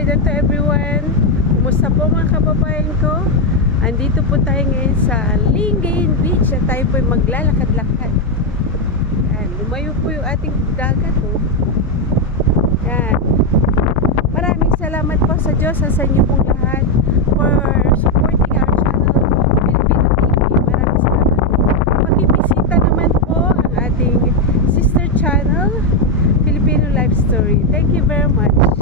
day to everyone. Kumusta po mga kababayan ko? Andito po tayo ngayon sa Lingayen Beach at tayo po maglalakad-lakad. Yan, lumayo po yung ating dagat. Oh. Yan. Maraming salamat po sa Diyos at sa inyo pong lahat for supporting our channel Filipino TV. Maraming salamat. Makibisita naman po ang ating sister channel Filipino Life Story. Thank you very much.